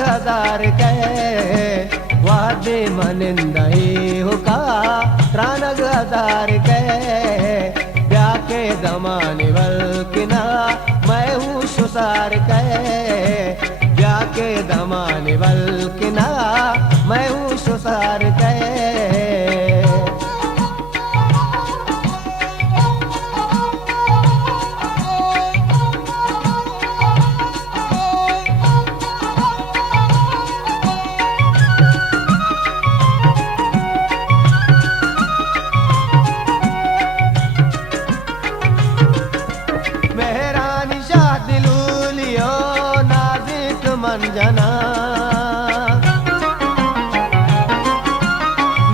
हजार कहे वादे मनिंदई हुका त्रानग हजार कहे ब्याके दमाने वल किना मैं हूँ सुसार कहे ब्याके दमाने वल किना मैं हूँ सुसार कहे मंजना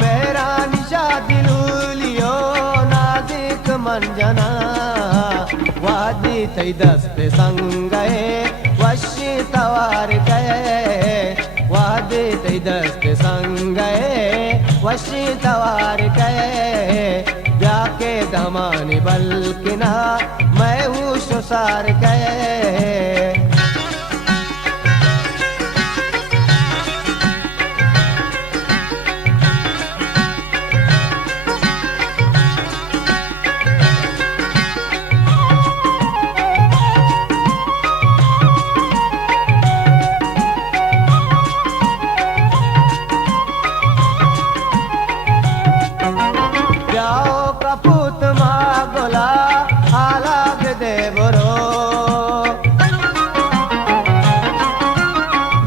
मेरा निशा दिलूलियो नाजिक मंजना वादी थई दस्ते संगए वशी तवार गए वादी थई दस्ते संगए वशी तवार गए ब्याके दमाने बल्किना मैं हूँ सुसार गए कपूत मागोला हालाग देवरो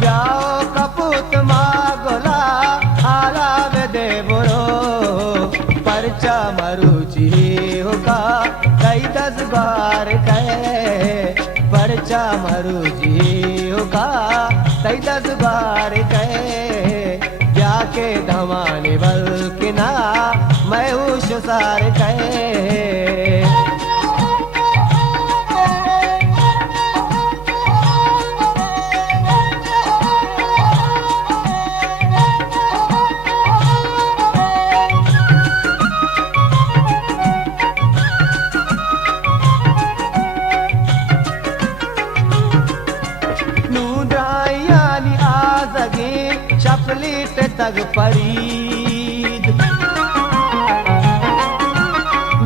जाओ कपूत मागोला हालाग देवरो परचा मरुचि होगा कई 10 बार कहे परचा मरुचि होगा कई 10 बार कहे जाके धमाने बल किना मैं हूँ सुसार कहे नूदायानी आजगी शपलीट तग परीद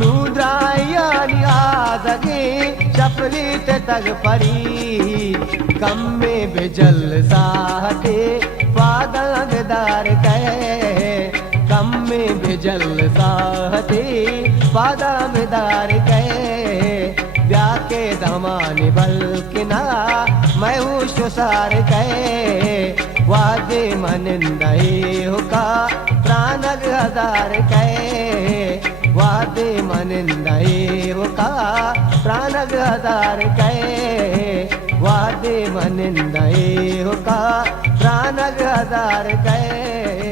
नूदायानी आजगी शपलीट तग परीद कम में बेजल साहते पादागदार कहे कम में बेजल साहते पादागदार कहे ब्याके दमाने बल्किना मैं हूँ सुसार कहे वादे मनिंदई हुका त्रानग हजार कहे वादे मनिंदई हुका त्रानग हजार कहे वादे मनिंदई हुका त्रानग हजार कहे।